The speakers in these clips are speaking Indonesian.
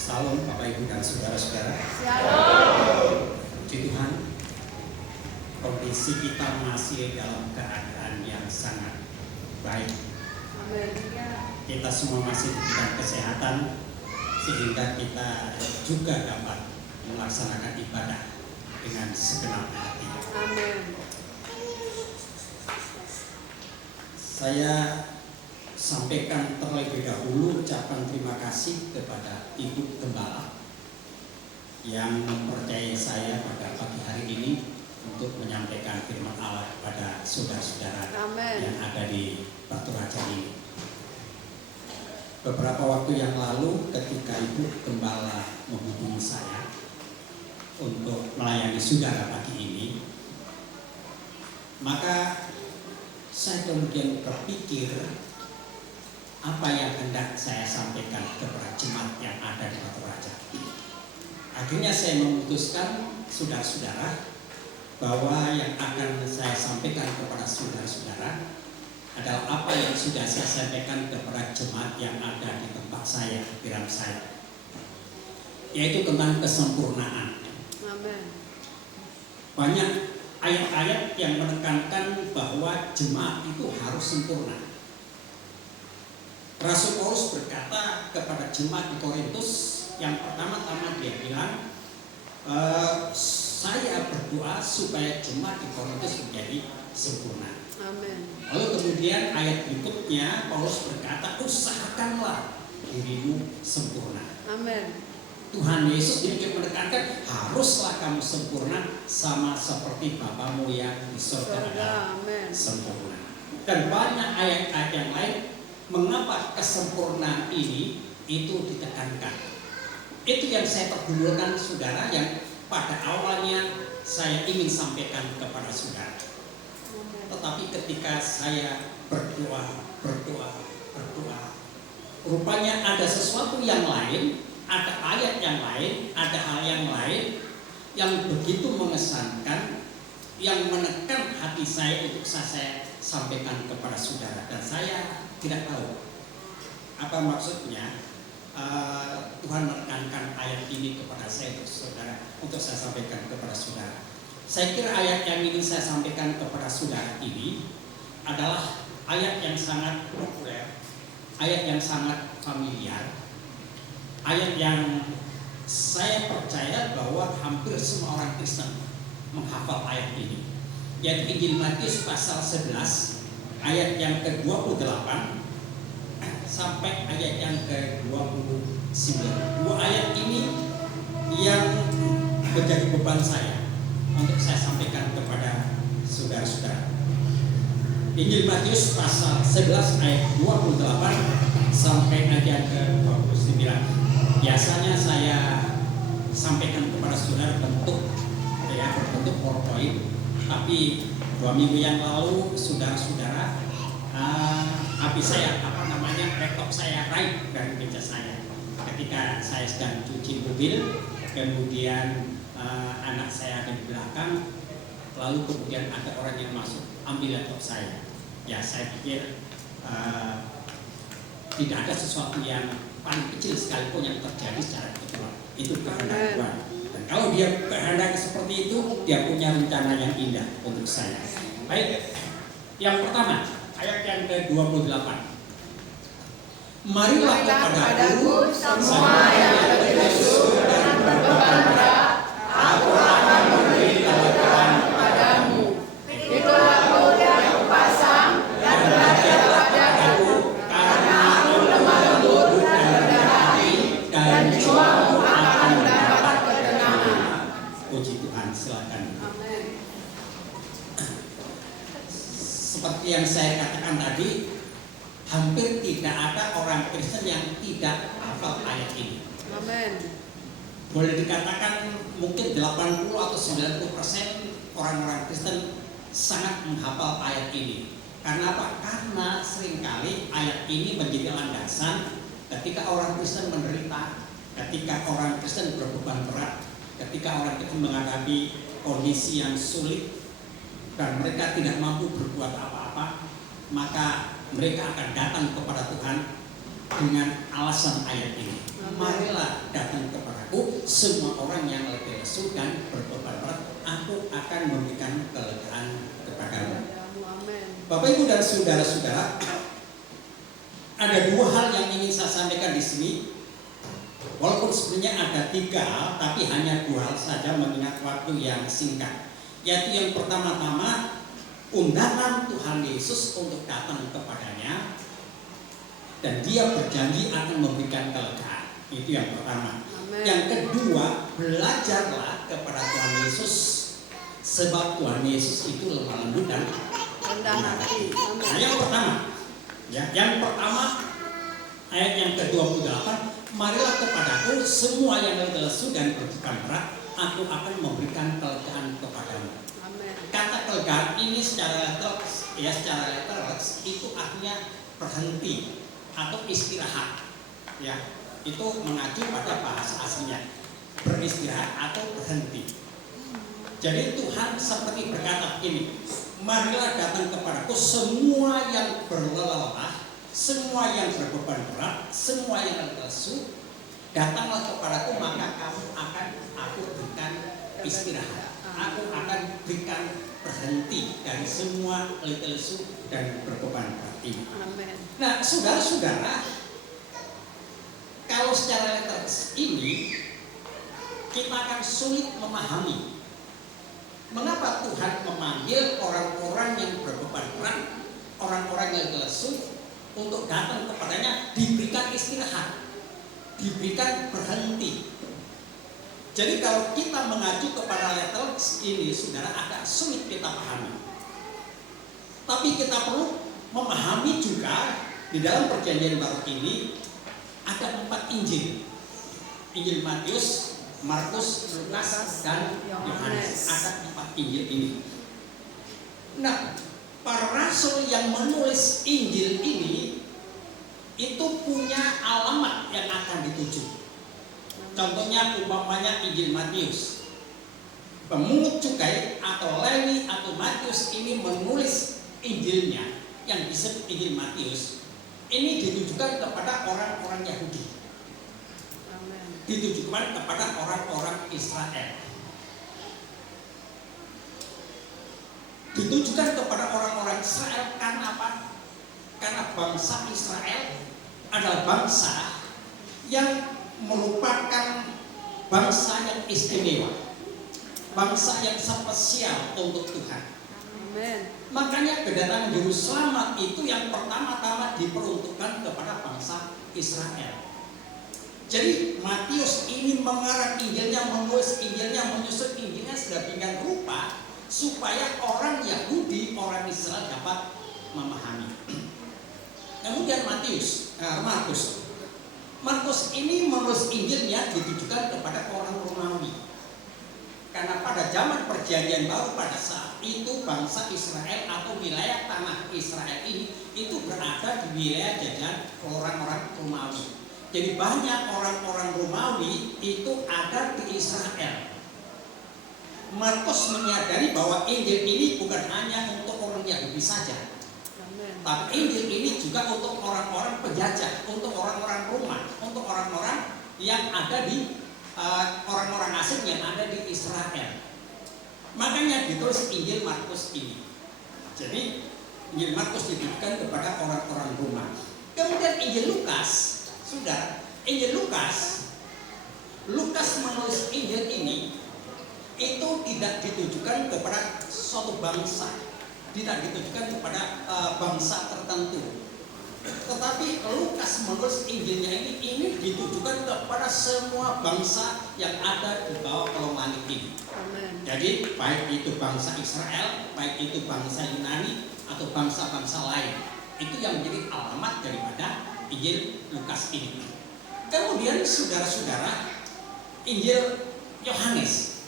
Salam Bapak Ibu dan saudara-saudara. Puji Tuhan, kondisi kita masih dalam keadaan yang sangat baik. Kita semua masih diberikan kesehatan sehingga kita juga dapat melaksanakan ibadah dengan segenap hati. Amin. Saya sampaikan terlebih dahulu ucapan terima kasih kepada Ibu Gembala yang mempercayai saya pada pagi hari ini untuk menyampaikan firman Allah kepada saudara-saudara yang ada di Batu Raja ini. Beberapa waktu yang lalu ketika Ibu Gembala menghubungi saya untuk melayani saudara pagi ini, maka saya kemudian berpikir apa yang hendak saya sampaikan kepada jemaat yang ada di Batu Raja. Akhirnya saya memutuskan saudara-saudara bahwa yang akan saya sampaikan kepada saudara-saudara adalah apa yang sudah saya sampaikan kepada jemaat yang ada di tempat saya, pikiran saya, yaitu tentang kesempurnaan. Amin. Banyak ayat-ayat yang menekankan bahwa jemaat itu harus sempurna. Rasul Paulus berkata kepada jemaat di Korintus, yang pertama-tama dia bilang, saya berdoa supaya jemaat di Korintus menjadi sempurna. Amin. Lalu kemudian ayat berikutnya Paulus berkata, usahakanlah dirimu sempurna. Amin. Tuhan Yesus juga menekankan, haruslah kamu sempurna sama seperti Bapamu yang di surga adalah sempurna. Dan banyak ayat-ayat yang lain mengapa kesempurnaan ini itu ditekankan. Itu yang saya pergulirkan saudara, yang pada awalnya saya ingin sampaikan kepada saudara. Tetapi ketika saya berdoa, rupanya ada sesuatu yang lain, ada ayat yang lain, ada hal yang lain yang begitu mengesankan, yang menekan hati saya untuk saya sampaikan kepada saudara. Dan saya tidak tahu apa maksudnya Tuhan menekankan ayat ini kepada saya untuk saya sampaikan kepada saudara. Saya kira ayat yang ingin saya sampaikan kepada saudara ini adalah ayat yang sangat populer, ayat yang sangat familiar, ayat yang saya percaya bahwa hampir semua orang Kristen menghafal ayat ini, yaitu Injil Matius pasal 11 ayat yang ke-28 sampai ayat yang ke-29. Dua ayat ini yang menjadi beban saya untuk saya sampaikan kepada saudara-saudara. Injil Matius pasal 11 ayat 28 sampai ayat yang ke-29. Biasanya saya sampaikan kepada saudara berbentuk PowerPoint, tapi 2 minggu yang lalu saudara-saudara habis saya laptop saya raib dari meja saya ketika saya sedang cuci mobil, kemudian anak saya ada di belakang, lalu kemudian ada orang yang masuk ambil laptop saya. Ya, saya pikir tidak ada sesuatu yang paling kecil sekalipun yang terjadi secara kebetulan. Itu kehendak Tuhan. Dan kalau dia kehendak seperti itu, dia punya rencana yang indah untuk saya. Baik, yang pertama ayat yang ke-28. Marilah kepadaku semua yang letih lesu dan berbeban berat, aku akan memberi kelegaan kepadamu. Pikulah yang kupasang dan belajarlah dariku, karena aku lemah lembut dan rendah hati, dan jiwamu akan mendapat ketenangan. Puji Tuhan, silakan. Amin. Seperti yang saya katakan tadi, hampir tidak ada orang Kristen yang tidak hafal ayat ini. Amin. Boleh dikatakan mungkin 80 atau 90% orang-orang Kristen sangat menghafal ayat ini. Karena apa? Karena seringkali ayat ini menjadi landasan ketika orang Kristen menderita, ketika orang Kristen berbeban berat, ketika orang Kristen menghadapi kondisi yang sulit dan mereka tidak mampu berbuat apa-apa, maka mereka akan datang kepada Tuhan dengan alasan ayat ini. Marilah datang semua orang yang letih lesu dan berbeban berat, aku akan memberikan kelegaan kepadamu. Bapak Ibu dan saudara-saudara, ada dua hal yang ingin saya sampaikan di sini. Walaupun sebenarnya ada tiga hal, tapi hanya dua hal saja mengingat waktu yang singkat. Yaitu yang pertama-tama, undangan Tuhan Yesus untuk datang kepadanya, dan dia berjanji akan memberikan kelegaan. Itu yang pertama. Amen. Yang kedua, belajarlah kepada Tuhan Yesus, sebab Tuhan Yesus itu lemah lembut dan rendah hati. Nah, yang pertama, yang pertama ayat yang ke-28, marilah kepadaku semua yang letih lesu dan berbeban berat, aku akan memberikan kelegaan kepadamu. Amen. Kata kelegaan ini secara literal itu artinya berhenti atau istirahat. Ya, itu mengacu pada bahasa aslinya, beristirahat atau berhenti. Jadi Tuhan seperti berkata begini, marilah datang kepadaku semua yang berlelah, semua yang berbeban berat, semua yang letih lesu, datanglah kepadaku, maka aku berikan istirahat. Aku akan berikan berhenti dari semua letih lesu dan berbeban berat ini. Amen. Nah, saudara-saudara, kalau secara literal ini kita akan sulit memahami mengapa Tuhan memanggil orang-orang yang berbeban berat, orang-orang yang lesu untuk datang kepadanya, diberikan istirahat, diberikan berhenti. Jadi kalau kita mengacu kepada letter ini, saudara, agak sulit kita pahami. Tapi kita perlu memahami juga di dalam perjanjian baru ini ada 4 Injil. Injil Matius, Markus, Lukas, dan Yohanes. Ada 4 Injil ini. Nah, para rasul yang menulis Injil ini itu punya alamat yang akan dituju. Contohnya umpamanya Injil Matius, pemungut cukai atau Lewi atau Matius ini menulis Injilnya yang disebut Injil Matius. Ini ditujukan kepada orang-orang Yahudi, ditujukan kepada orang-orang Israel, ditujukan kepada orang-orang Israel. Karena apa? Karena bangsa Israel adalah bangsa yang merupakan bangsa yang istimewa, bangsa yang spesial untuk Tuhan. Amen. Makanya kedatangan Juru Selamat itu yang pertama-tama diperuntukkan kepada bangsa Israel. Jadi Matius ini mengarang Injilnya, menulis Injilnya, menyusun Injilnya sedemikian rupa supaya orang Yahudi, orang Israel dapat memahami. Kemudian Markus ini menulis Injilnya ditujukan kepada orang Romawi. Karena pada zaman perjanjian baru pada saat itu bangsa Israel atau wilayah tanah Israel ini itu berada di wilayah jajahan orang-orang Romawi. Jadi banyak orang-orang Romawi itu ada di Israel. Markus menyadari bahwa Injil ini bukan hanya untuk orang Yahudi saja, tapi Injil ini juga untuk orang-orang penjajah, untuk orang-orang Roma, untuk orang-orang yang ada di orang-orang asing yang ada di Israel. Makanya ditulis Injil Markus ini. Jadi Injil Markus ditujukan kepada orang-orang Roma. Kemudian Injil Lukas, sudah Injil Lukas menulis Injil ini itu tidak ditujukan kepada suatu bangsa, tidak ditujukan kepada bangsa tertentu. Tetapi Lukas menulis Injilnya ini ditujukan kepada semua bangsa yang ada di bawah kolong langit ini. Amen. Jadi baik itu bangsa Israel, baik itu bangsa Yunani atau bangsa-bangsa lain, itu yang menjadi alamat daripada Injil Lukas ini. Kemudian saudara-saudara, Injil Yohanes.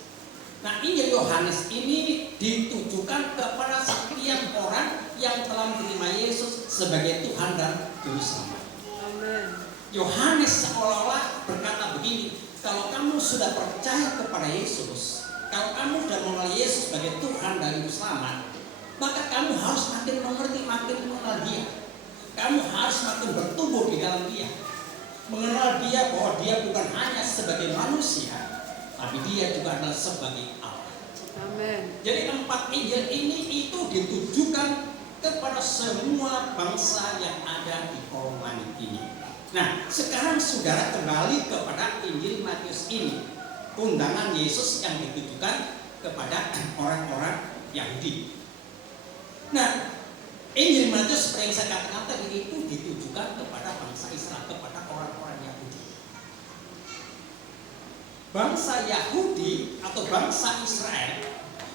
Nah, Injil Yohanes ini ditujukan kepada setiap orang yang telah menerima Yesus sebagai Tuhan dan Juru Selamat. Amen. Yohanes seolah-olah berkata begini, kalau kamu sudah percaya kepada Yesus, kalau kamu sudah mengenal Yesus sebagai Tuhan dan Juru Selamat, maka kamu harus makin mengerti, makin mengenal Dia. Kamu harus makin bertumbuh di dalam Dia, mengenal Dia bahwa Dia bukan hanya sebagai manusia, tapi Dia juga adalah sebagai Allah. Amin. Jadi 4 Injil ini itu ditujukan kepada semua bangsa yang ada di kolong langit ini. Nah, sekarang saudara kembali kepada Injil Matius ini, undangan Yesus yang ditujukan kepada orang-orang Yahudi. Nah, Injil Matius seperti yang saya katakan tadi itu ditujukan kepada bangsa Israel, kepada orang-orang Yahudi. Bangsa Yahudi atau bangsa Israel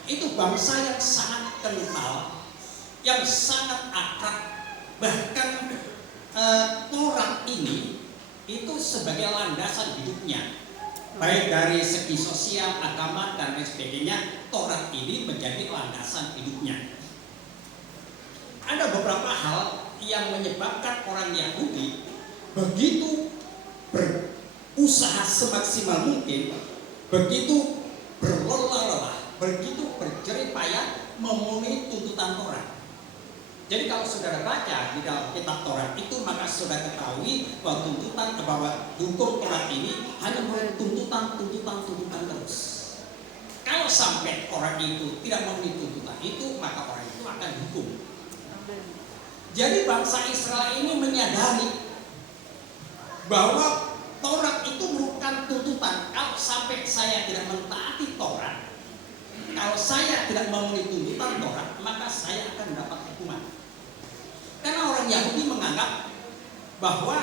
itu bangsa yang sangat kental, yang sangat akrab. Bahkan Taurat ini itu sebagai landasan hidupnya, baik dari segi sosial, agama, dan lain sebagainya. Taurat ini menjadi landasan hidupnya. Ada beberapa hal yang menyebabkan orang Yahudi begitu berusaha semaksimal mungkin, begitu berlelah-lelah, begitu berjerih payah memenuhi tuntutan Taurat. Jadi kalau saudara baca di dalam kitab Taurat itu, maka saudara ketahui bahwa hukum Taurat ini hanya tuntutan terus. Kalau sampai orang itu tidak memenuhi tuntutan itu, maka orang itu akan dihukum. Jadi bangsa Israel ini menyadari bahwa Taurat itu merupakan tuntutan. Kalau sampai saya tidak mentaati Taurat, kalau saya tidak memenuhi tuntutan Taurat, maka saya akan mendapat hukuman. Karena orang Yahudi menganggap bahwa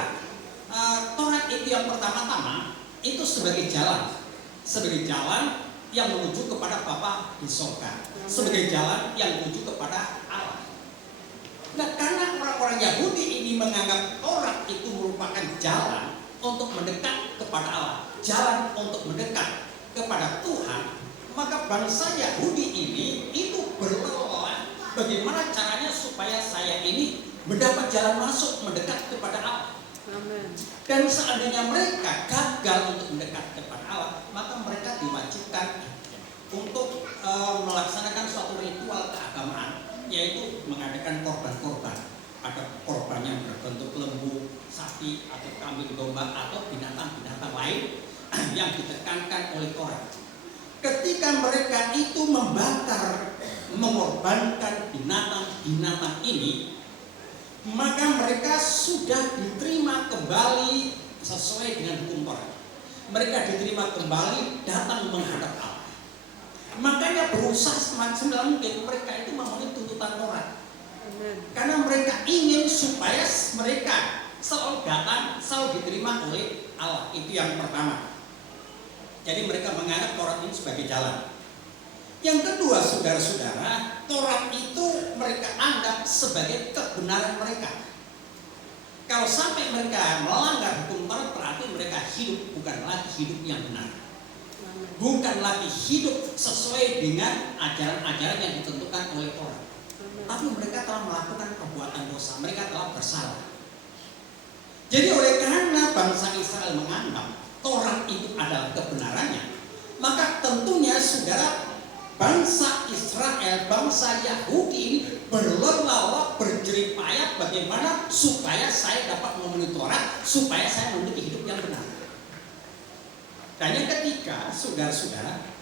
Taurat itu yang pertama-tama itu sebagai jalan yang menuju kepada Bapa di surga, sebagai jalan yang menuju kepada Allah. Nah, karena orang-orang Yahudi ini menganggap Taurat itu merupakan jalan untuk mendekat kepada Allah, jalan untuk mendekat kepada Tuhan, maka bangsa Yahudi ini itu berlelah bagaimana caranya supaya saya ini mendapat jalan masuk mendekat kepada Allah. Amen. Dan seandainya mereka gagal untuk mendekat kepada Allah, maka mereka diwajibkan untuk melaksanakan suatu ritual keagamaan, yaitu mengadakan korban-korban. Ada korban yang berbentuk lembu, sapi, atau kambing domba, atau binatang-binatang lain yang ditekankan oleh Taurat. Ketika mereka itu mengorbankan binatang-binatang ini, maka mereka sudah diterima kembali sesuai dengan hukum Taurat. Mereka diterima kembali datang menghadap Allah. Makanya berusaha semaksimal mungkin mereka itu memenuhi tuntutan Taurat. Karena mereka ingin supaya mereka selalu datang, selalu diterima oleh Allah. Itu yang pertama. Jadi mereka menganggap Taurat ini sebagai jalan. Yang kedua, saudara-saudara, Taurat itu mereka anggap sebagai kebenaran mereka. Kalau sampai mereka melanggar hukum Taurat, berarti mereka hidup bukan lagi hidup yang benar, bukan lagi hidup sesuai dengan ajaran-ajaran yang ditentukan oleh Taurat. Tapi mereka telah melakukan perbuatan dosa, mereka telah bersalah. Jadi oleh karena bangsa Israel menganggap Taurat itu adalah kebenarannya, maka tentunya saudara, bangsa Israel, bangsa Yahudi ini berlelah berjerih payah bagaimana supaya saya dapat memenuhi Taurat, supaya saya memiliki hidup yang benar. Dan yang ketiga, saudara-saudara,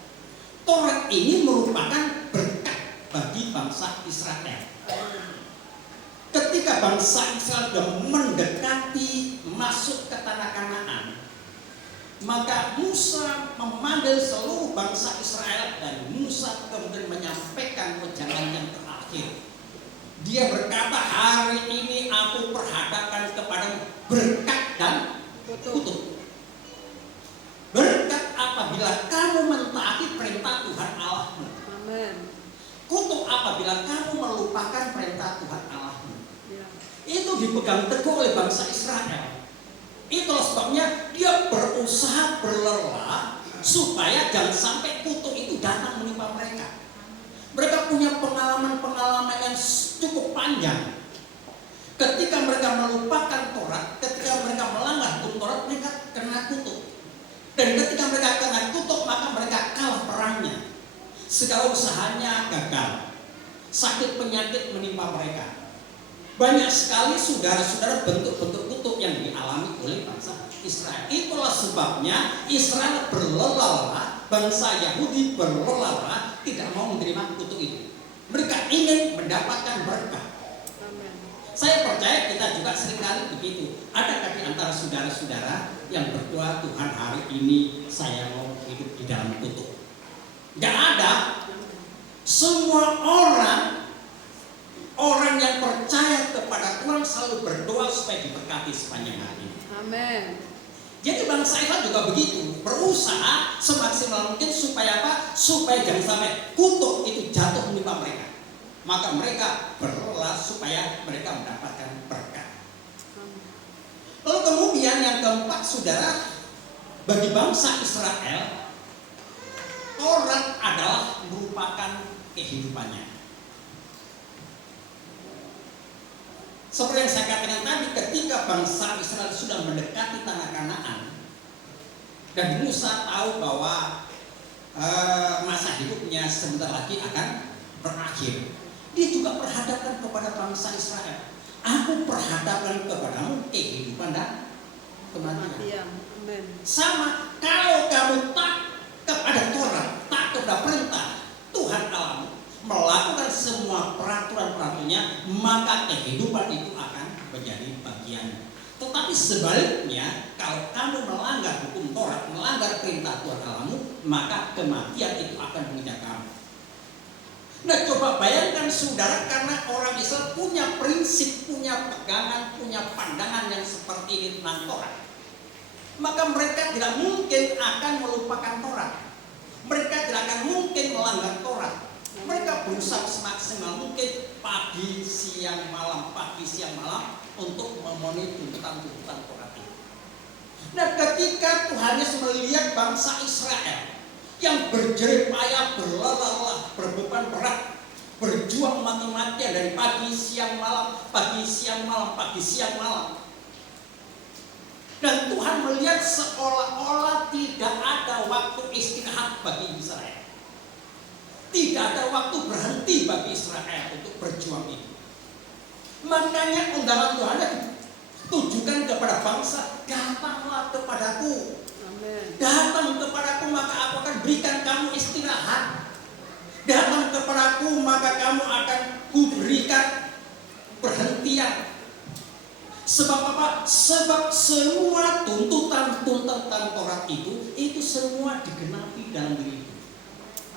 Taurat ini merupakan berkat bagi bangsa Israel. Ketika bangsa Israel sudah mendekati masuk ke tanah Kanaan, maka Musa memanggil seluruh bangsa Israel dan Musa kemudian menyampaikan wejangan yang terakhir. Dia berkata, hari ini aku perhadapkan kepadamu berkat dan kutuk. Berkat apabila kamu mentaati perintah Tuhan Allahmu. Amen. Kutuk apabila kamu melupakan perintah Tuhan Allahmu. Ya. Itu dipegang teguh oleh bangsa Israel. Itulah sebabnya dia berusaha berlelah supaya jangan sampai kutuk itu datang menimpa mereka. Mereka punya pengalaman-pengalaman yang cukup panjang. Ketika mereka melupakan Taurat, ketika mereka melanggar hukum Taurat, mereka kena kutuk. Dan ketika mereka kena kutuk, maka mereka kalah perangnya. Segala usahanya gagal. Sakit penyakit menimpa mereka. Banyak sekali saudara-saudara bentuk-bentuk kutuk yang dialami oleh bangsa Israel. Itulah sebabnya Israel berlelah bangsa Yahudi berlelah tidak mau menerima kutuk itu. Mereka ingin mendapatkan berkah. Saya percaya kita juga seringkali begitu. Adakah di antara saudara-saudara yang berdoa, Tuhan hari ini saya mau hidup di dalam kutuk? Gak ada. Semua orang yang percaya kepada Tuhan selalu berdoa supaya diberkati sepanjang hari. Amin. Jadi bangsa Israel juga begitu, berusaha semaksimal mungkin supaya apa? Supaya jangan sampai kutuk itu jatuh menimpa mereka. Maka mereka berdoa supaya mereka mendapatkan berkat. Lalu kemudian yang keempat, saudara, bagi bangsa Israel, Taurat adalah merupakan kehidupannya. Seperti yang saya katakan tadi, ketika bangsa Israel sudah mendekati tanah Kanaan dan Musa tahu bahwa masa hidupnya sebentar lagi akan berakhir, dia juga perhadapkan kepada bangsa Israel. Aku perhadapkan kepadamu kehidupan dan kematian. Sama, kalau kamu tak kepada Taurat, tak kepada perintah Tuhan Allahmu, melakukan semua peraturan-peraturannya, maka kehidupan itu akan menjadi bagian. Tetapi sebaliknya, kalau kamu melanggar hukum Taurat, melanggar perintah Tuhan Allahmu, maka kematian itu akan mengejar kamu. Nah, coba bayangkan saudara, karena orang Israel punya prinsip, punya pegangan, punya pandangan yang seperti ini tentang Taurat, maka mereka tidak mungkin akan melupakan Taurat. Mereka tidak akan mungkin melanggar Taurat. Mereka berusaha semaksimal mungkin pagi, siang, malam untuk memenuhi tuntutan-tuntutan Taurat itu. Nah, ketika Tuhan Yesus melihat bangsa Israel yang berjerih payah, berlelah, berbeban berat, berjuang mati-matian dari pagi, siang, malam, pagi, siang, malam, pagi, siang, malam. Dan Tuhan melihat seolah-olah tidak ada waktu istirahat bagi Israel. Tidak ada waktu berhenti bagi Israel untuk berjuang itu. Makanya undangan Tuhan ditujukan kepada bangsa, datanglah kepadaku. Amen. Datang kepadaku, maka aku akan berikan kamu istirahat. Datang kepadaku, maka kamu akan kuberikan perhentian. Sebab apa? Sebab semua tuntutan-tuntutan Taurat itu semua digenapi dalam diri.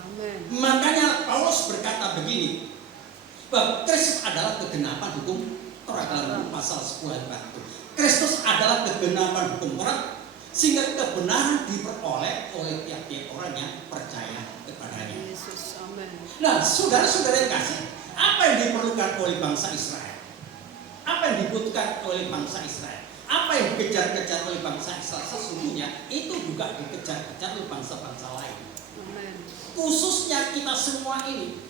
Amen. Makanya Paulus berkata begini, bahwa Kristus adalah kegenapan hukum Taurat dalam pasal 10 ayat 1. Kristus adalah kegenapan hukum Taurat, sehingga kebenaran diperoleh oleh tiap-tiap orang yang percaya kepadanya. Yesus, amen. Nah, saudara-saudara yang kasih, apa yang diperlukan oleh bangsa Israel? Apa yang dibutuhkan oleh bangsa Israel? Apa yang dikejar-kejar oleh bangsa Israel? Sesungguhnya itu juga dikejar-kejar oleh bangsa-bangsa lain. Amen. Khususnya kita semua ini.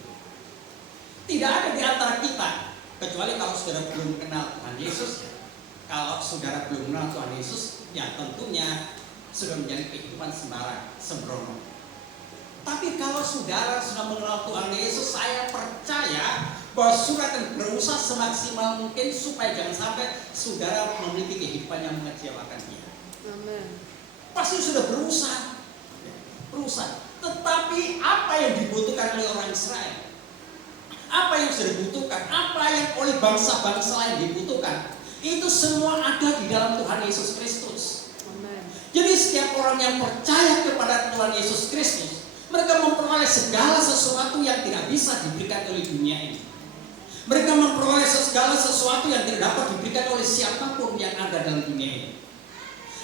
Tidak ada di antara kita, kecuali kalau saudara belum kenal Tuhan Yesus. Kalau saudara belum kenal Tuhan Yesus, ya tentunya sudah menjadi kehidupan sembarang, sembrono. Tapi kalau saudara sudah mengenal Tuhan Yesus, saya percaya bahwa saudara akan berusaha semaksimal mungkin supaya jangan sampai saudara memiliki kehidupan yang mengecewakan dia. Amen. Pasti sudah berusaha. Tetapi apa yang dibutuhkan oleh orang Israel? Apa yang sudah dibutuhkan? Apa yang oleh bangsa-bangsa lain dibutuhkan? Itu semua ada di dalam Tuhan Yesus Kristus. Amen. Jadi setiap orang yang percaya kepada Tuhan Yesus Kristus, mereka memperoleh segala sesuatu yang tidak bisa diberikan oleh dunia ini. Mereka memperoleh segala sesuatu yang tidak dapat diberikan oleh siapapun yang ada dalam dunia ini.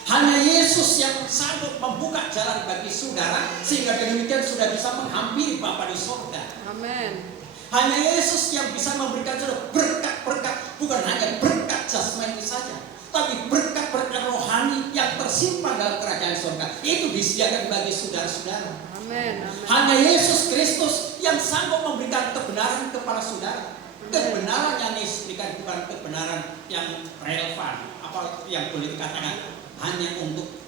Hanya Yesus yang sanggup membuka jalan bagi saudara, sehingga demikian sudah bisa menghampiri Bapa di surga. Amen. Hanya Yesus yang bisa memberikan saudara berkat-berkat, bukan hanya berkat jasmani saja, tapi berkat-berkat rohani yang tersimpan dalam kerajaan surga. Itu disediakan bagi saudara-saudara. Amen. Hanya Yesus Kristus yang sanggup memberikan kebenaran kepada saudara. Kebenaran yang Yesus berikan bukan kebenaran yang relevan, apa yang boleh dikatakan hanya untuk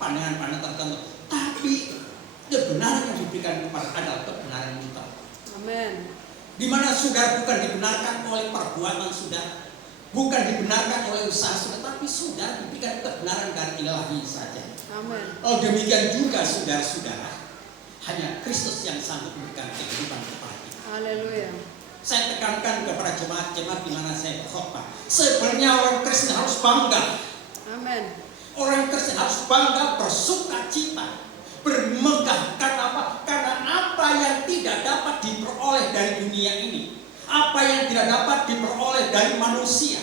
pandangan-pandangan tertentu, tapi kebenaran yang diberikan kepada adalah kebenaran mutlak. Amen. Di mana saudara bukan dibenarkan oleh perbuatan saudara, bukan dibenarkan oleh usaha saudara, tapi saudara diberikan kebenaran dari ilahi saja. Amen. Oh, demikian juga saudara-saudara, Hanya Kristus yang sanggup memberikan kehidupan kepada kita. Haleluya. Saya tekankan kepada jemaat-jemaat di mana saya berkhotbah. Sebenarnya orang Kristen harus bangga. Amin. Orang Kristen harus bangga, bersuka cita, bermegah. Karena apa? Karena apa yang tidak dapat diperoleh dari dunia ini, apa yang tidak dapat diperoleh dari manusia,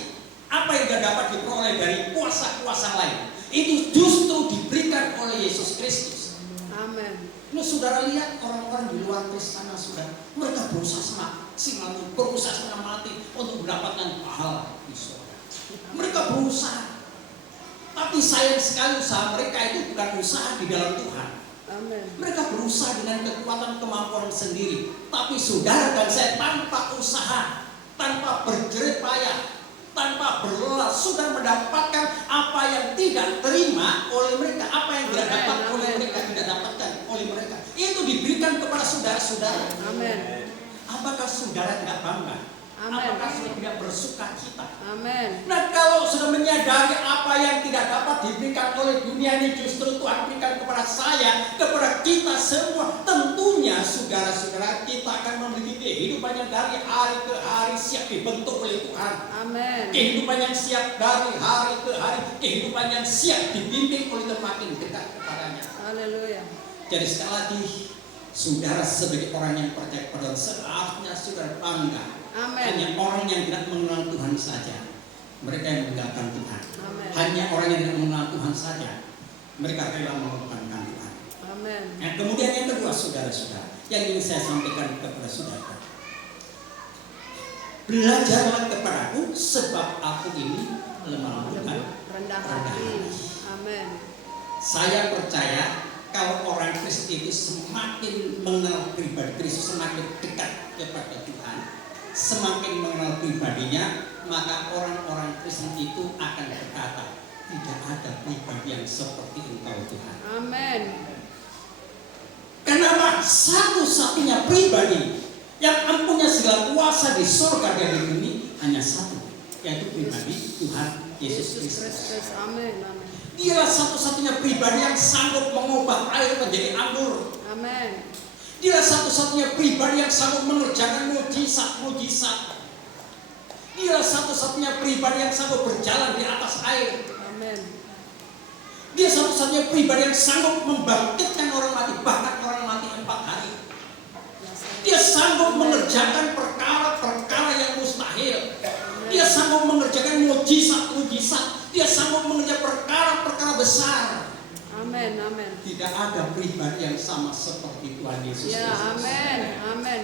apa yang tidak dapat diperoleh dari kuasa-kuasa lain, itu justru diberikan oleh Yesus Kristus. Amin. Ini saudara lihat orang-orang di luar Kristen, saudara, mereka berusaha setengah mati untuk mendapatkan pahala di surga. Mereka berusaha. Tapi sayang sekali usaha mereka itu bukan usaha di dalam Tuhan. Amin. Mereka berusaha dengan kekuatan kemampuan sendiri. Tapi saudara dan saya tanpa usaha, tanpa berjerih payah, tanpa berlelah sudah mendapatkan apa yang tidak terima oleh mereka, apa yang tidak dapat oleh mereka, tidak dapatkan oleh mereka. Itu diberikan kepada saudara-saudara. Amin. Apakah saudara tidak bangga? Amin. Apakah saudara tidak bersuka cita? Amin. Nah, kalau sudah menyadari apa yang tidak dapat diberikan oleh dunia ini justru Tuhan berikan kepada saya, kepada kita semua, tentunya saudara-saudara kita akan memiliki kehidupan yang dari hari ke hari siap dibentuk oleh Tuhan. Amin. Kehidupan yang siap dari hari ke hari, kehidupan yang siap dibimbing oleh Tuhan makin dekat kepadanya. Haleluya. Jadi sekali lagi, saudara sebagai orang yang percaya kepada seharusnya saudara bangga. Amin. Hanya orang yang tidak mengenal Tuhan saja, mereka yang meninggalkan Tuhan. Amin. Hanya orang yang tidak mengenal Tuhan saja, mereka rela mengorbankan Tuhan. Amin. Yang kemudian yang kedua, saudara-saudara, yang ingin saya sampaikan kepada saudara, belajarlah kepadaku sebab aku ini lemah lembut dan Rendah hati. Amin. Saya percaya kalau orang Kristen itu semakin mengenal pribadi Kristus, semakin dekat kepada Tuhan, semakin mengenal pribadinya, maka orang-orang Kristen itu akan berkata, tidak ada pribadi yang seperti Engkau Tuhan. Amin. Kenapa? Satu-satunya pribadi yang mempunyai segala kuasa di surga dan di bumi hanya satu, yaitu pribadi Tuhan Yesus Kristus. Amin. Amin. Dialah satu-satunya pribadi yang sanggup mengubah air menjadi anggur. Amin. Dialah satu-satunya pribadi yang sanggup mengerjakan mujizat-mujizat. Dialah satu-satunya pribadi yang sanggup berjalan di atas air. Amin. Dia satu-satunya pribadi yang sanggup membangkitkan orang mati, bahkan orang mati 4 hari. Dia sanggup mengerjakan perkara-perkara yang mustahil. Dia sanggup mengerjakan mujizat-mujizat. Dia sanggup mengerjakan perkara-perkara besar. Amin. Amin. Tidak ada pribadi yang sama seperti Tuhan Yesus Ya, Kristus. amin. Amin.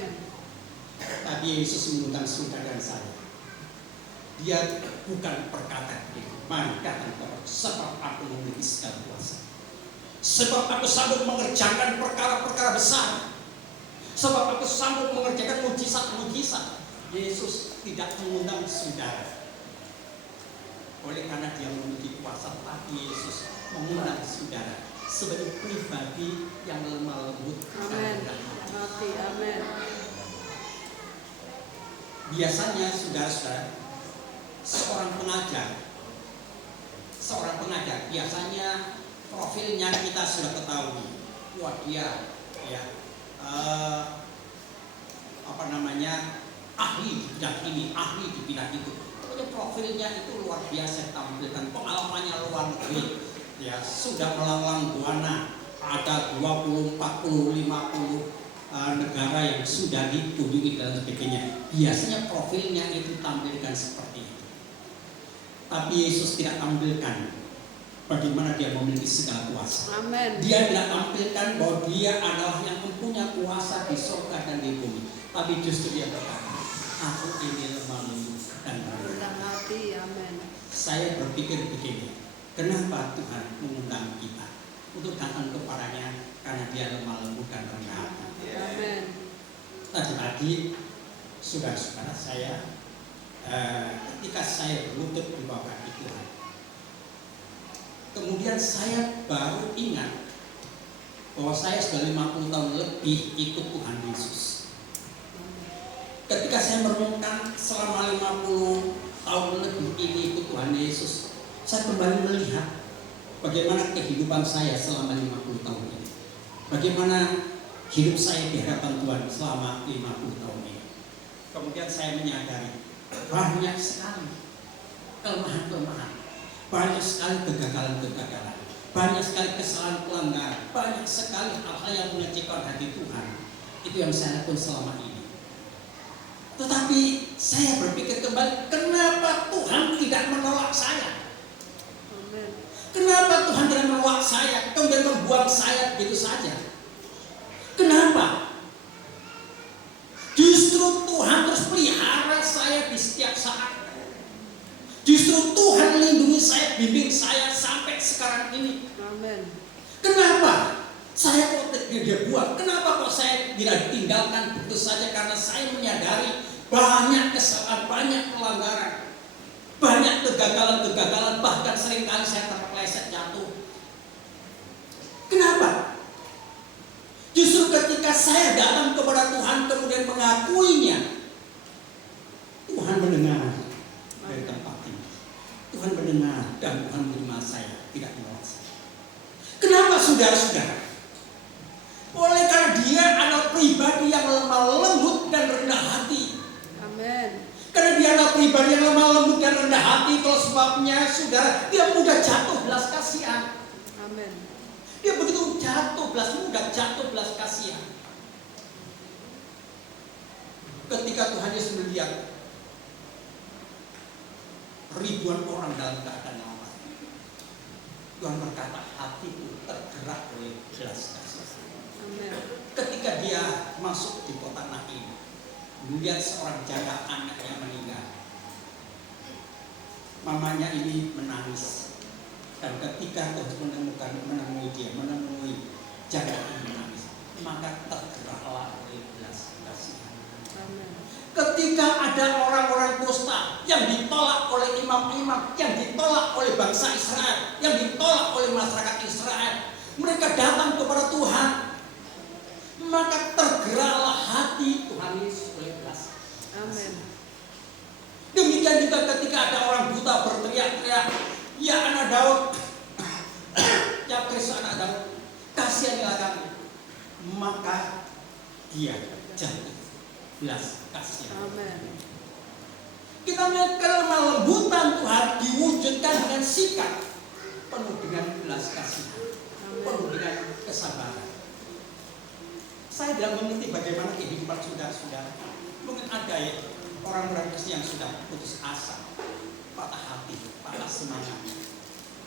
Tadi Yesus mengundang saudara dan saya. Dia bukan berkata, mari datang kepada sebab aku memiliki segala kuasa. Sebab aku sanggup mengerjakan perkara-perkara besar. Sebab aku sanggup mengerjakan mujizat-mujizat. Yesus tidak mengundang saudara oleh karena dia memiliki kuasa, tapi Yesus mengundang saudara sebagai pribadi yang lemah lembut dan rendah hati. Amin. Biasanya saudara-saudara, seorang pengajar biasanya profilnya kita sudah ketahui. Wah, dia ya ahli di bidang ini, ahli di bidang itu. Pokoknya profilnya itu luar biasa tampilkan, pengalamannya luar negeri. Ya, sudah melanglang buana, ada 20, 40, 50 negara yang sudah dikunjungi dan sebagainya. Biasanya profilnya itu tampilkan seperti itu. Tapi Yesus tidak tampilkan bagaimana dia memiliki segala kuasa. Amin. Dia tidak tampilkan bahwa dia adalah yang mempunyai kuasa di surga dan di bumi. Tapi justru dia berkata, aku ini lemah lembut dan rendah hati. Amin. Saya berpikir begini, kenapa Tuhan mengundang kita untuk datang kepadanya karena dia lemah lembut dan rendah hati. Amin. Tadi saudara-saudara saya, ketika saya berlutut di bawah kaki Tuhan, kemudian saya baru ingat bahwa saya sudah 50 tahun lebih ikut Tuhan Yesus. Ketika saya merenungkan selama 50 tahun lebih ini ikut Tuhan Yesus, saya kembali melihat bagaimana kehidupan saya selama 50 tahun ini. Bagaimana hidup saya di hadapan Tuhan selama 50 tahun ini. Kemudian saya menyadari banyak sekali kelemahan-kelemahan, banyak sekali kegagalan-kegagalan, banyak sekali kesalahan pelanggaran, banyak sekali hal-hal yang mengecewakan hati Tuhan. Itu yang saya lakukan selama ini. Tetapi saya berpikir kembali, kenapa Tuhan tidak menolak saya? Kenapa Tuhan tidak menolak saya, kemudian membuang saya begitu saja? Kenapa? Justru Tuhan terus pelihara saya di setiap saat. Justru Tuhan lindungi saya, bimbing saya sampai sekarang ini. Amin. Kenapa? Saya kok dia buang? Kenapa kok saya tidak ditinggalkan begitu saja? Karena saya menyadari banyak kesalahan, banyak pelanggaran, banyak kegagalan-kegagalan, bahkan seringkali saya terpeleset jatuh. Kenapa? Justru ketika saya datang kepada Tuhan kemudian mengakuinya, Tuhan mendengar dari tempat ini. Tuhan mendengar dan Tuhan menerima saya, tidak menolak saya. Kenapa saudara-saudara? Oleh karena dia adalah pribadi yang lemah lembut dan rendah hati. Amin. Karena dia adalah pribadi yang lemah lembut dan rendah hati, kalau sebabnya saudara, dia mudah jatuh belas kasihan. Amin. Dia begitu mudah jatuh belas kasihan. Ketika Tuhan Yesus melihat ribuan orang dalam keadaan lemah, Tuhan berkata, hatiku tergerak oleh belas kasihan. Amin. Ketika dia masuk di kota Nain, melihat seorang janda anak yang meninggal, mamanya ini menangis. Dan ketika Tuhan menemui janda ini menangis, maka tergeraklah oleh belas kasihan. Ketika ada orang-orang kusta yang ditolak oleh imam-imam, yang ditolak oleh bangsa Israel, yang ditolak oleh masyarakat Israel, mereka datang kepada Tuhan, maka tergeraklah hati Tuhan Yesus oleh belas kasihan. Amin. Demikian juga ketika ada orang buta berteriak-teriak, ya anak Daud, ya Kristus anak Daud, kasihanilah kami. Maka dia jatuh belas kasihan. Amin. Kita melihat kelemah lembutan Tuhan diwujudkan dengan sikap penuh dengan belas kasihan, penuh dengan kesabaran. Saya tidak mengerti bagaimana kehidupan saudara-saudara. Mungkin ada ya orang-orang Kristen yang sudah putus asa, patah hati, patah semangat,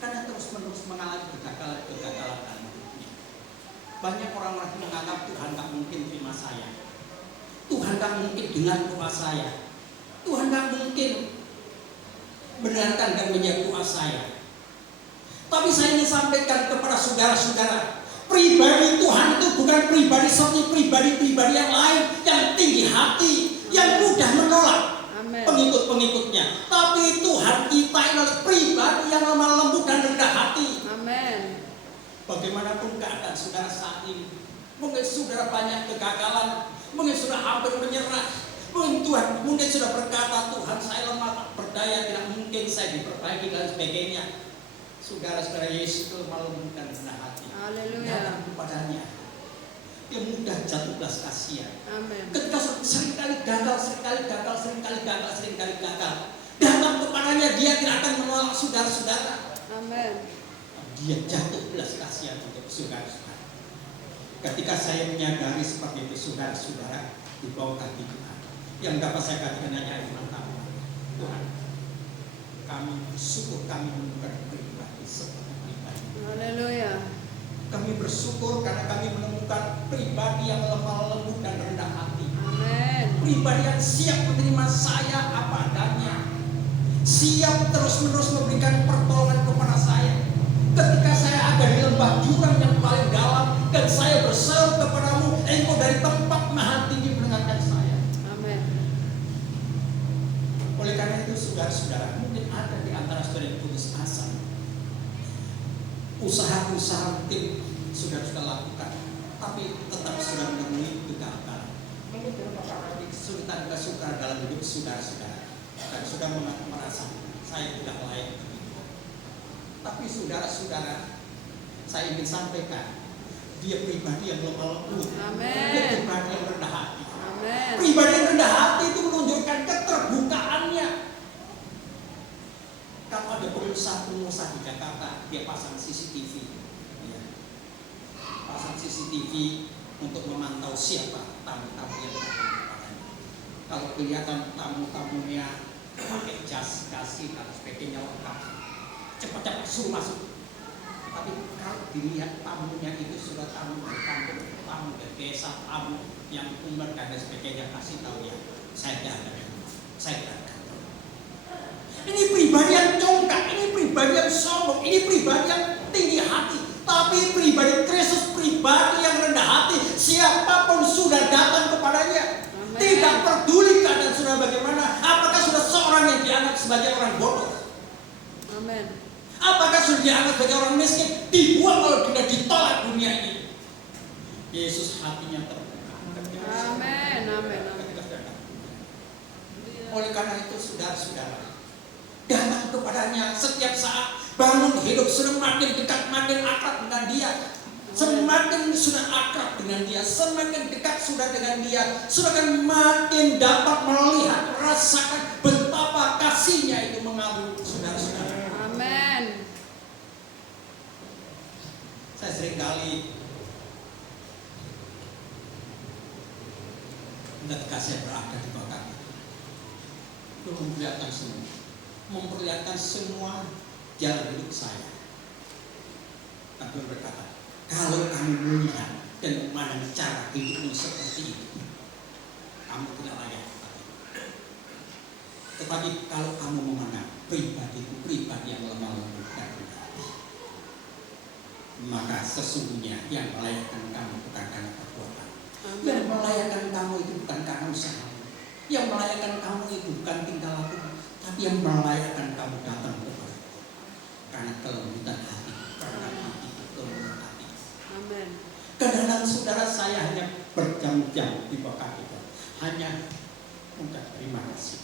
karena terus-menerus mengalami kegagalan-kegagalan dalam hidupnya. Banyak orang-orang yang menganggap Tuhan tak mungkin terima saya, Tuhan tak mungkin dengan doa saya, Tuhan tak mungkin mendengarkan dan menjawab doa saya. Tapi saya ingin sampaikan kepada saudara-saudara, pribadi Tuhan itu bukan pribadi seperti pribadi-pribadi yang lain yang tinggi hati, yang mudah menolak pengikut-pengikutnya. Tapi Tuhan kita adalah pribadi yang lemah lembut dan rendah hati. Amin. Bagaimanapun keadaan saudara saat ini, mungkin saudara banyak kegagalan, mungkin sudah hampir menyerah, mungkin sudah berkata, Tuhan saya lemah, tak berdaya, tidak mungkin saya diperbaiki dan sebagainya. Saudara-saudara, Yesus itu lemah lembut dan rendah hati. Haleluya. Datang kepadanya, dia mudah jatuh belas kasihan. Amin. Ketika seringkali gagal, datang kepadanya, dia tidak akan menolak saudara-saudara. Amin. Dia jatuh belas kasihan untuk saudara-saudara. Ketika saya menyadari seperti itu, saudara-saudara, di bawah kaki Tuhan, yang dapat saya katakan hanya firman Tuhan, kami bersyukur kami menemukan pribadi seperti pribadi. Haleluya. Kami bersyukur karena kami menemukan pribadi yang lemah lembut dan rendah hati. Amin. Pribadi yang siap menerima saya apa adanya, siap terus-menerus memberikan pertolongan kepada saya. Ketika saya ada di lembah jurang yang paling dalam dan saya berseru kepadamu, engkau dari tempat maha tinggi mendengarkan saya. Amin. Oleh karena itu saudara-saudara, mungkin ada di antara saudara yang putus asa. Usaha-usaha tim sudah lakukan, tapi tetap sudah menemui kegagalan. Mungkin beberapa kesulitan dalam hidup saudara-saudara dan sudah merasa saya tidak layak begitu. Tapi saudara-saudara, saya ingin sampaikan, Dia pribadi yang lemah lembut. Dia Amin. pribadi yang rendah hati. Amin. Pribadi yang rendah hati itu menunjukkan keterbukaannya. Kalau ada pengusaha di Jakarta, dia pasang CCTV, ya. Pasang CCTV untuk memantau siapa tamu-tamu yang datang kepadanya. Kalau kelihatan tamu-tamunya pakai jas, kasih, dan sebagainya lengkap, cepat-cepat suruh masuk. Tapi kalau dilihat tamunya itu sudah tamu dari kampung, tamu dari desa, tamu yang umur dan sebagainya, kasih tahu ya, saya tidak ada, saya tidak ada. Ini pribadi yang congkak, ini pribadi yang sombong, ini pribadi yang tinggi hati. Tapi pribadi Kristus, pribadi yang rendah hati. Siapapun sudah datang kepadanya, Amen. tidak peduli keadaan sudah bagaimana. Apakah sudah seorang yang dianggap sebagai orang bodoh? Amin. Apakah sudah dianggap sebagai orang miskin? Dibuang kalau tidak ditolak dunia ini. Yesus hatinya terbuka. Amin. Amin. Oleh karena itu saudara-saudara, datang kepadanya setiap saat, bangun hidup semakin dekat, makin akrab dengan dia. Semakin sudah akrab dengan dia, semakin dekat sudah dengan dia, semakin makin dapat melihat, merasakan betapa kasihnya itu mengalir, saudara-saudara. Amin. Saya sering kali ketika saya berada di bawah kaki, itu memperlihatkan semua jalan hidup saya. Tapi berkata, kalau kamu melihat dan memandang cara hidupmu seperti itu, kamu tidak layak. Tetapi kalau kamu memandang pribadi yang lemah lembut dan rendah hati, maka sesungguhnya yang melayakkan kamu bukan karena perbuatan. Yang melayakkan kamu itu bukan karena usaha. Yang melayakkan kamu itu bukan tingkah lakumu, tapi yang melayakkan kamu datang kepada karena kelembutan hati, karena hati kelembutan hati. Amin. Kadang-kadang saudara saya hanya berjam-jam di bawah kaki Tuhan, hanya mengucap terima kasih.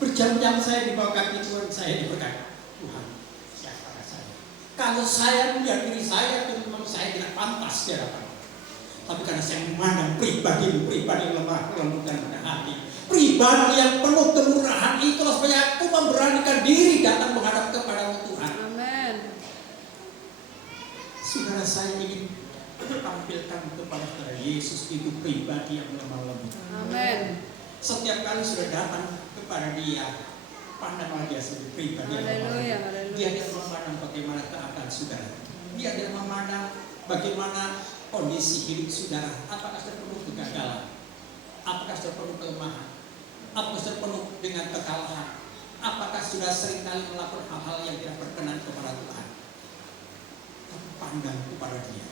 Berjam-jam saya di bawah kaki Tuhan, saya diberkati. Tuhan, siapakah saya? Kalau saya melihat diri saya, memang saya tidak pantas di hadapan. Tapi karena saya memandang pribadi yang lemah lembut dan rendah hati, pribadi yang penuh kemurahan, itulah sebabnya aku memberanikan diri datang menghadap kepada Tuhan. Amin. Saudara, saya ingin tampilkan kepada saudara, Yesus itu pribadi yang lemah lembut. Amin. Setiap kali sudah datang kepada Dia, pandanglah Dia sebagai pribadi yang lemah Haleluya, lembut. haleluya. Dia tidak memandang bagaimana keadaan saudara. Dia tidak memandang bagaimana kondisi hidup saudara. Apakah sudah penuh kegagalan? Apakah sudah penuh kelemahan? Apakah sudah penuh dengan kekalahan? Apakah sudah seringkali melakukan hal-hal yang tidak berkenan kepada Tuhan? Tapi pandang kepada Dia,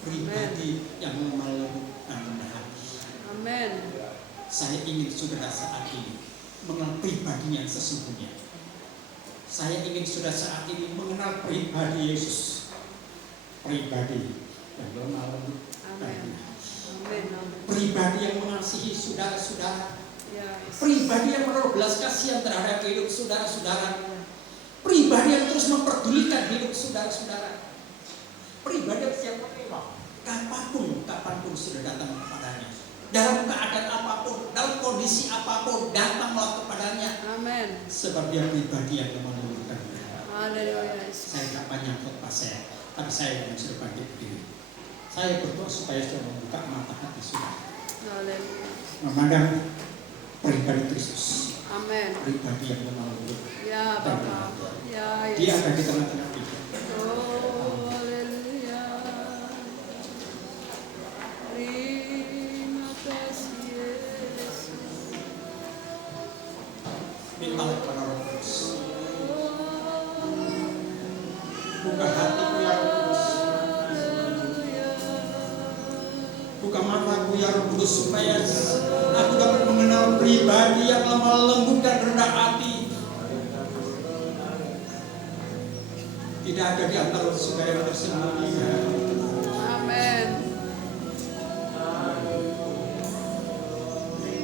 pribadi yang lemah lembut dan rendah hati. Amin. Saya ingin saudara saat ini mengenal pribadi yang sesungguhnya. Saya ingin saudara saat ini mengenal pribadi Yesus, pribadi yang lemah lembut dan rendah hati. Amin. Pribadi yang mengasihi saudara-saudara, Yes. pribadi yang menaruh belas kasihan terhadap hidup saudara-saudara, pribadi yang terus memperdulikan hidup saudara-saudara, pribadi yang siap menerima kapanpun sudah datang kepadanya, dalam keadaan apapun, dalam kondisi apapun, datanglah kepadanya. Amin. Sebab dia pribadi yang lemah lembut dan rendah hati. Haleluya. Saya tidak banyak khotbah saya, tapi saya yang sudah bangkit berdiri. Saya berdoa supaya sudah membuka mata hati saudara, Haleluya. memandang pribadi Kristus, Amin. pribadi yang lemah lembut. Ya Bapa. Ya Dia Yesus. akan di tengah-tengah kita. Oh, haleluya. Terima kasih Yesus. Mintalah kepada Roh Kudus, buka hatiku ya Roh Kudus, buka mataku ya Roh Kudus, supaya aku dapat mengenal pribadi yang lemah lembut dan rendah hati. Tidak ada di antara saudara yang tersembunyi. Amin.